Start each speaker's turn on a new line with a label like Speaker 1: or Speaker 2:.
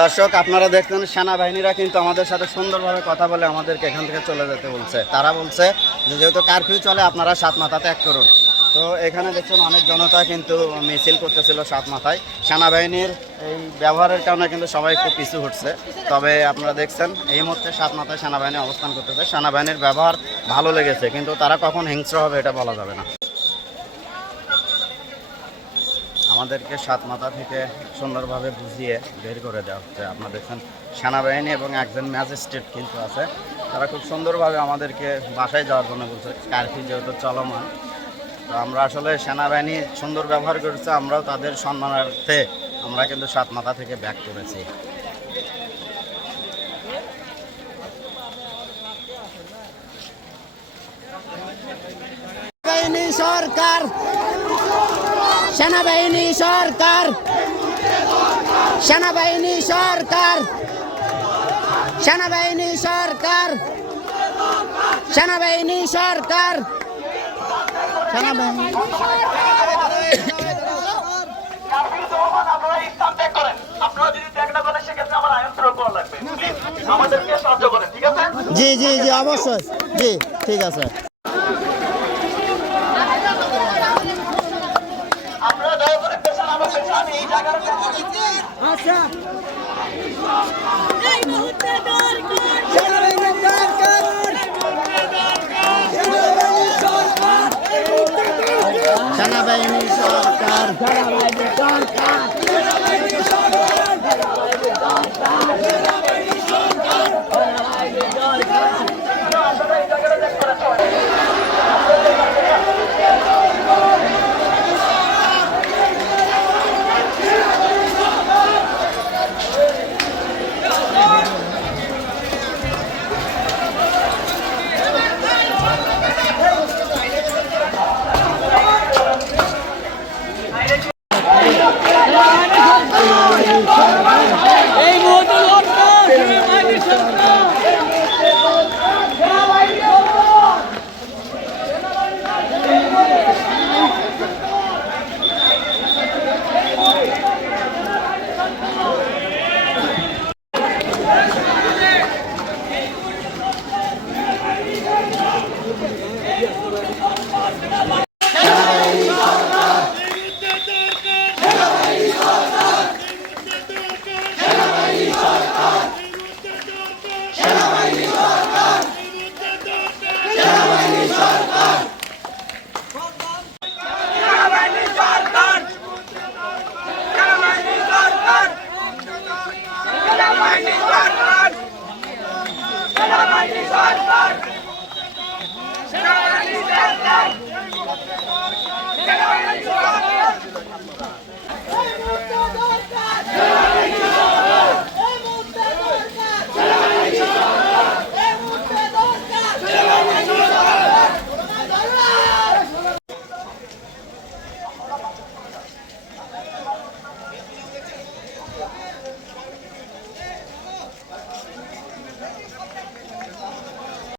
Speaker 1: দর্শক, আপনারা দেখছেন সেনাবাহিনীরা কিন্তু আমাদের সাথে সুন্দরভাবে কথা বলে আমাদেরকে এখান থেকে চলে যেতে বলছে। তারা বলছে যে যেহেতু কারফিউ চলে, আপনারা সাত মাথা ত্যাগ করুন। তো এখানে দেখছেন অনেক জনতা কিন্তু মিছিল করতেছিল সাত মাথায়। সেনাবাহিনীর এই ব্যবহারের কারণে কিন্তু সবাই একটু পিছু হটছে। তবে আপনারা দেখছেন, এই মুহূর্তে সাত মাথায় সেনাবাহিনী অবস্থান করতেছে। সেনাবাহিনীর ব্যবহার ভালো লেগেছে, কিন্তু তারা কখন হিংস্র হবে এটা বলা যাবে না। আমাদেরকে সাত মাথা থেকে সুন্দরভাবে বুঝিয়ে বের করে দেওয়া হচ্ছে। আপনারা দেখছেন সেনাবাহিনী এবং একজন ম্যাজিস্ট্রেট কিন্তু আছে। তারা খুব সুন্দরভাবে আমাদেরকে বাসায় যাওয়ার জন্য বলছে। কার্ফিউ যেহেতু চলমান, তো আমরা আসলে সেনাবাহিনী সুন্দর ব্যবহার করেছে, আমরাও তাদের সম্মানার্থে আমরা কিন্তু সাত মাথা থেকে ব্যাক করেছি।
Speaker 2: সরকার সেনাবাহিনী সরকার সেনাবাহিনী সরকার সেনাবাহিনী সরকার সেনাবাহিনী সরকার সেনাবাহিনী জি জি জি অবশ্যই। জি ঠিক আছে
Speaker 3: আপনারা দয়া করে পেছান পেছান
Speaker 4: এই মুহূর্তে দরকার
Speaker 2: সেনাবাহিনী সরকার।
Speaker 5: সরকার।